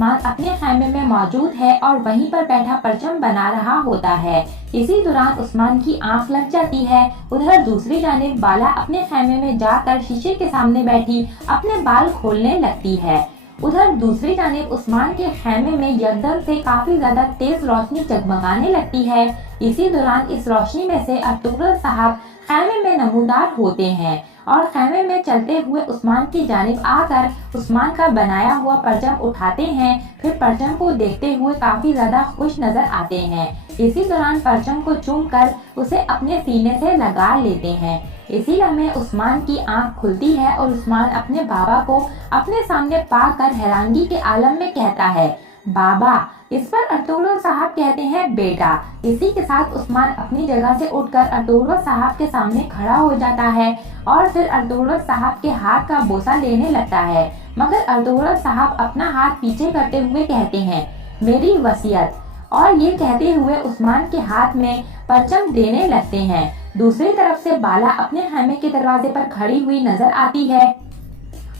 उस्मान अपने खैमे में मौजूद है और वहीं पर बैठा परचम बना रहा होता है। इसी दौरान उस्मान की आंख लग जाती है। उधर दूसरी जानिब बाला अपने खैमे में जाकर शीशे के सामने बैठी अपने बाल खोलने लगती है। उधर दूसरी जानिब उस्मान के खैमे में यकदम से काफी ज्यादा तेज रोशनी जगमगाने लगती है। इसी दौरान इस रोशनी में से अर्तुगरुल साहब खैमे में नमूदार होते हैं और खैमे में चलते हुए उस्मान की जानिब आकर उस्मान का बनाया हुआ परचम उठाते हैं। फिर परचम को देखते हुए काफी ज्यादा खुश नजर आते हैं। इसी दौरान परचम को चूमकर उसे अपने सीने से लगा लेते हैं। इसी लम्हे उस्मान की आंख खुलती है और उस्मान अपने बाबा को अपने सामने पाकर हैरानगी के आलम में कहता है, बाबा। इस पर अर्तुगरुल साहब कहते हैं, बेटा। इसी के साथ उस्मान अपनी जगह से उठकर अर्तुगरुल साहब के सामने खड़ा हो जाता है और फिर अर्तुगरुल साहब के हाथ का बोसा लेने लगता है, मगर अर्तुगरुल साहब अपना हाथ पीछे करते हुए कहते हैं, मेरी वसीयत। और ये कहते हुए उस्मान के हाथ में परचम देने लगते हैं। दूसरी तरफ से बाला अपने खैमे के दरवाजे पर खड़ी हुई नजर आती है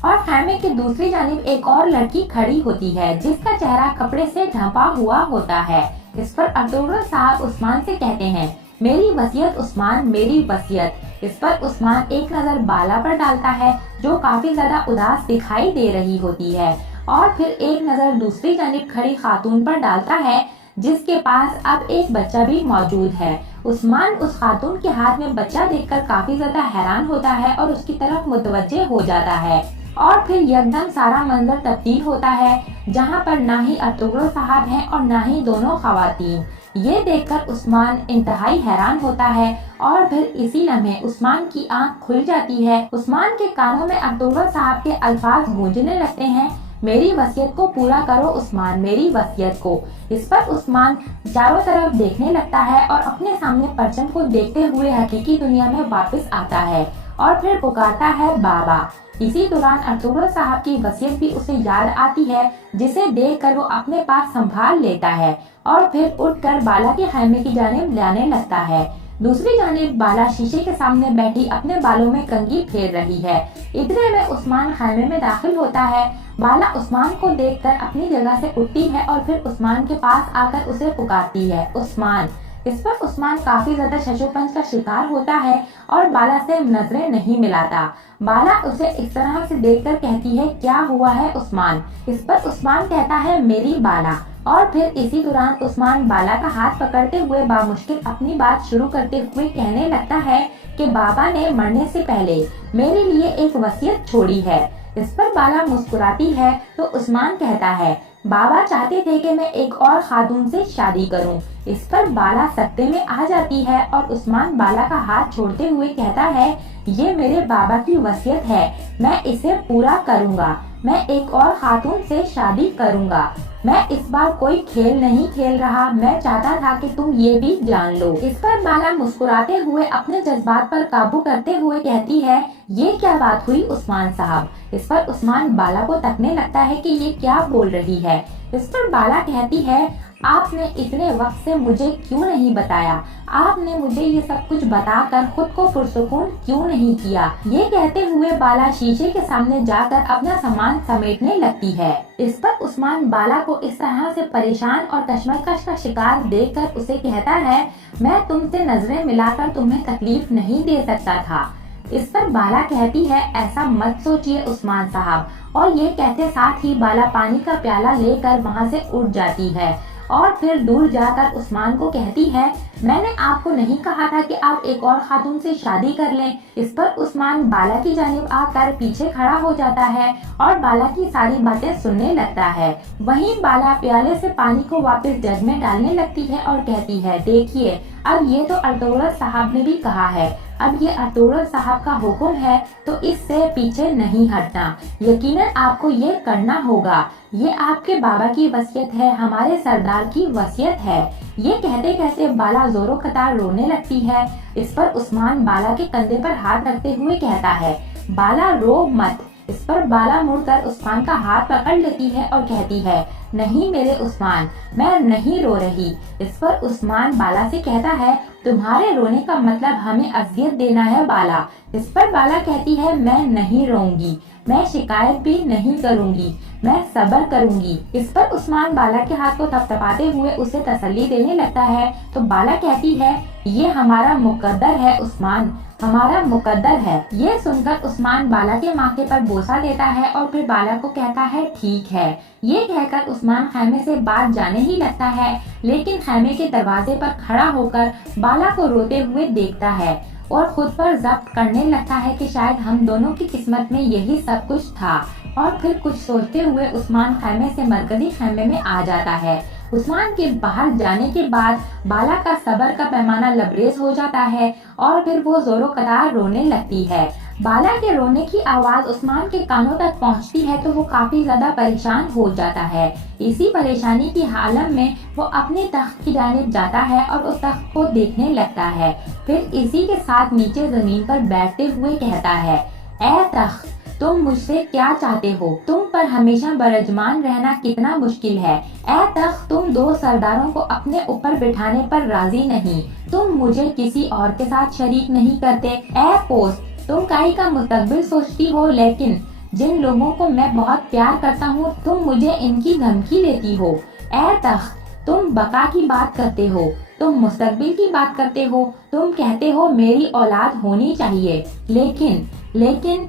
और खैमे की दूसरी जानिब एक और लड़की खड़ी होती है जिसका चेहरा कपड़े से ढंपा हुआ होता है। इस पर अर्तुगरुल साहब उस्मान से कहते हैं, मेरी वसीयत उस्मान, मेरी वसीयत। इस पर उस्मान एक नजर बाला पर डालता है जो काफी ज्यादा उदास दिखाई दे रही होती है और फिर एक नजर दूसरी जानिब खड़ी खातून पर डालता है जिसके पास अब एक बच्चा भी मौजूद है। उस्मान उस खातून के हाथ में बच्चा देखकर काफी ज्यादा हैरान होता है और उसकी तरफ मुतवज्जे हो जाता है और फिर यकदम सारा मंजर तब्दील होता है जहां पर ना ही अर्तुगरुल साहब हैं और ना ही दोनों खवातीन। ये देखकर उस्मान इंतहाई हैरान होता है और फिर इसी लम्हे उस्मान की आंख खुल जाती है। उस्मान के कानों में अर्तुगरुल साहब के अल्फाज गूंजने लगते हैं, मेरी वसीयत को पूरा करो उस्मान, मेरी वसीयत को। इस पर उस्मान चारों तरफ देखने लगता है और अपने सामने परचम को देखते हुए हकीकी दुनिया में वापस आता है और फिर पुकारता है, बाबा। इसी दौरान अर्तुगरुल साहब की वसीयत भी उसे याद आती है जिसे देखकर वो अपने पास संभाल लेता है और फिर उठकर बाला के खैमे की जानिब लाने लगता है। दूसरी जानिब बाला शीशे के सामने बैठी अपने बालों में कंघी फेर रही है। इतने में उस्मान खैमे में दाखिल होता है। बाला उस्मान को देखकर अपनी जगह से उठती है और फिर उस्मान के पास आकर उसे पुकारती है, उस्मान। इस पर उस्मान काफी ज्यादा शशोपंच का शिकार होता है और बाला से नजरें नहीं मिलाता। बाला उसे इस तरह से देखकर कहती है, क्या हुआ है उस्मान। इस पर उस्मान कहता है, मेरी बाला। और फिर इसी दौरान उस्मान बाला का हाथ पकड़ते हुए बामुश्किल अपनी बात शुरू करते हुए कहने लगता है कि बाबा ने मरने से पहले मेरे लिए एक वसीयत छोड़ी है। इस पर बाला मुस्कुराती है तो उस्मान कहता है, बाबा चाहते थे कि मैं एक और खातून से शादी करूं। इस पर बाला सख्ते में आ जाती है और उस्मान बाला का हाथ छोड़ते हुए कहता है, ये मेरे बाबा की वसीयत है, मैं इसे पूरा करूंगा। मैं एक और खातून से शादी करूंगा। मैं इस बार कोई खेल नहीं खेल रहा, मैं चाहता था कि तुम ये भी जान लो। इस पर बाला मुस्कुराते हुए अपने जज्बात पर काबू करते हुए कहती है, ये क्या बात हुई उस्मान साहब। इस पर उस्मान बाला को तकने लगता है कि ये क्या बोल रही है। इस पर बाला कहती है, आपने इतने वक्त से मुझे क्यों नहीं बताया, आपने मुझे ये सब कुछ बताकर खुद को पुरसुकून क्यों नहीं किया। ये कहते हुए बाला शीशे के सामने जाकर अपना सामान समेटने लगती है। इस पर उस्मान बाला को इस तरह से परेशान और कशमकश का शिकार देखकर उसे कहता है, मैं तुमसे नजरें मिलाकर तुम्हें तकलीफ नहीं दे सकता था। इस पर बाला कहती है, ऐसा मत सोचिए उस्मान साहब। और ये कहते साथ ही बाला पानी का प्याला लेकर वहाँ से उठ जाती है और फिर दूर जाकर उस्मान को कहती है, मैंने आपको नहीं कहा था कि आप एक और खातून से शादी कर लें। इस पर उस्मान बाला की जानिब आकर पीछे खड़ा हो जाता है और बाला की सारी बातें सुनने लगता है। वहीं बाला प्याले से पानी को वापस जग में डालने लगती है और कहती है, देखिए अब ये तो अर्तुगरुल साहब ने भी कहा है, अब ये अर्तुगरुल साहब का हुक्म है तो इससे पीछे नहीं हटना। यकीनन आपको ये करना होगा, ये आपके बाबा की वसीयत है, हमारे सरदार की वसीयत है। ये कहते कहते बाला जोरों कतार रोने लगती है। इस पर उस्मान बाला के कंधे पर हाथ रखते हुए कहता है, बाला रो मत। इस पर बाला मुड़कर उस्मान का हाथ पकड़ लेती है और कहती है, नहीं मेरे उस्मान, मैं नहीं रो रही। इस पर उस्मान बाला से कहता है, तुम्हारे रोने का मतलब हमें अजियत देना है बाला। इस पर बाला कहती है मैं नहीं रोऊंगी, मैं शिकायत भी नहीं करूंगी, मैं सब्र करूंगी। इस पर उस्मान बाला के हाथ को थपथपाते हुए उसे तसल्ली देने लगता है। तो बाला कहती है ये हमारा मुकद्दर है उस्मान, हमारा मुकद्दर है। ये सुनकर उस्मान बाला के माथे पर बोसा देता है और फिर बाला को कहता है ठीक है। ये कहकर उस्मान खैमे से बाहर जाने ही लगता है, लेकिन खैमे के दरवाजे पर खड़ा होकर बाला को रोते हुए देखता है और खुद पर जब्त करने लगता है कि शायद हम दोनों की किस्मत में यही सब कुछ था। और फिर कुछ सोचते हुए उस्मान खैमे से मरकजी खैमे में आ जाता है। उस्मान के बाहर जाने के बाद बाला का सब्र का पैमाना लबरेज हो जाता है और फिर वो जोरों कदार रोने लगती है। बाला के रोने की आवाज उस्मान के कानों तक पहुंचती है तो वो काफी ज्यादा परेशान हो जाता है। इसी परेशानी की हालत में वो अपने तख्त की जानिब जाता है और उस तख्त को देखने लगता है। फिर इसी के साथ नीचे जमीन पर बैठते हुए कहता है ऐ तख्त, तुम मुझसे क्या चाहते हो? तुम पर हमेशा बरजमान रहना कितना मुश्किल है। ऐ तख्त, तुम दो सरदारों को अपने ऊपर बिठाने पर राजी नहीं, तुम मुझे किसी और के साथ शरीक नहीं करते। ऐ पोस्ट, तुम काई का मुस्तकबिल सोचती हो, लेकिन जिन लोगों को मैं बहुत प्यार करता हूँ तुम मुझे इनकी धमकी देती हो। ऐ तख्त, तुम बका की बात करते हो, तुम मुस्तकबिल की बात करते हो, तुम कहते हो मेरी औलाद होनी चाहिए, लेकिन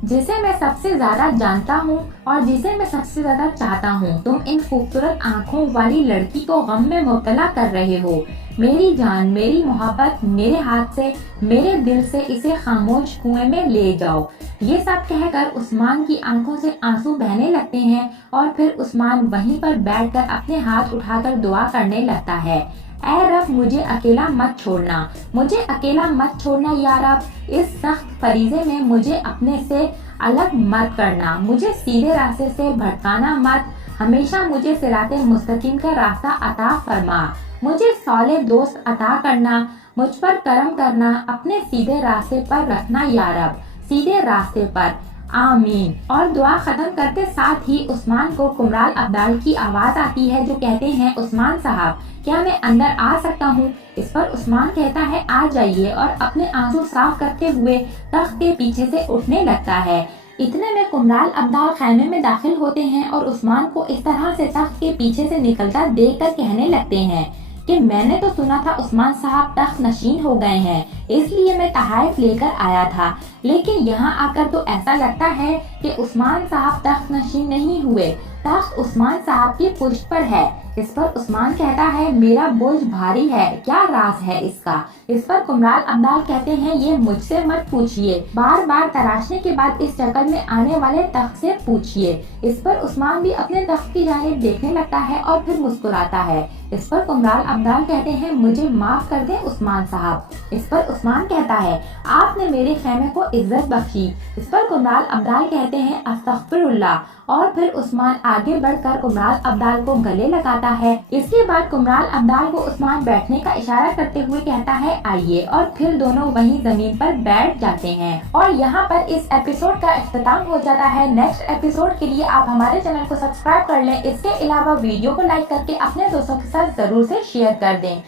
जिसे मैं सबसे ज्यादा जानता हूँ और जिसे मैं सबसे ज्यादा चाहता हूँ, तुम इन खूबसूरत आँखों वाली लड़की को गम में मुब्तला कर रहे हो। मेरी जान, मेरी मोहब्बत, मेरे हाथ से, मेरे दिल से इसे खामोश कुएं में ले जाओ। ये सब कहकर उस्मान की आंखों से आंसू बहने लगते हैं और फिर उस्मान वहीं पर बैठकर अपने हाथ उठाकर दुआ करने लगता है। ऐ रब, मुझे अकेला मत छोड़ना, मुझे अकेला मत छोड़ना या रब। इस सख्त फरीजे में मुझे अपने से अलग मत करना, मुझे सीधे रास्ते से भटकाना मत, हमेशा मुझे सिराते मुस्तकीम का रास्ता अता फरमा, मुझे सौले दोस्त अता करना, मुझ पर करम करना, अपने सीधे रास्ते पर रखना या रब, सीधे रास्ते पर, आमीन। और दुआ खत्म करते साथ ही उस्मान को कुमराल अब्दाल की आवाज आती है जो कहते हैं उस्मान साहब, क्या मैं अंदर आ सकता हूँ? इस पर उस्मान कहता है आ जाइए और अपने आंसू साफ करते हुए तख्त के पीछे से उठने लगता है। इतने में कुमराल अब्दाल खैमे में दाखिल होते हैं और उस्मान को इस तरह से तख्त के पीछे से निकलता देखकर कहने लगते हैं कि मैंने तो सुना था उस्मान साहब तख्त नशीन हो गए हैं, इसलिए मैं तहाइफ लेकर आया था, लेकिन यहाँ आकर तो ऐसा लगता है कि उस्मान साहब तख्त नशीन नहीं हुए, तख्त उस्मान साहब की पुश्त पर है। इस पर उस्मान कहता है मेरा बोझ भारी है, क्या राज है इसका? इस पर कुमराल अब्दाल कहते हैं ये मुझसे मत पूछिए, बार बार तराशने के बाद इस शक्ल में आने वाले तख्त से पूछिए। इस पर उस्मान भी अपने तख्त की जानिब देखने लगता है और फिर मुस्कुराता है। इस पर कुमराल अब्दाल कहते हैं मुझे माफ कर दे उस्मान साहब। इस पर उस्मान कहता है आपने मेरे खैमे को इज्जत बख्शी। इस पर कुमराल अब्दाल कहते हैं अस्तगफिरुल्लाह और फिर उस्मान आगे बढ़कर कुमराल अब्दाल को गले लगाता है। इसके बाद कुमराल अब्दाल को उस्मान बैठने का इशारा करते हुए कहता है आइए, और फिर दोनों वहीं जमीन पर बैठ जाते हैं। और यहाँ पर इस एपिसोड का इख्तिताम हो जाता है। नेक्स्ट एपिसोड के लिए आप हमारे चैनल को सब्सक्राइब कर लें। इसके अलावा वीडियो को लाइक करके अपने दोस्तों के साथ जरूर से शेयर कर दें।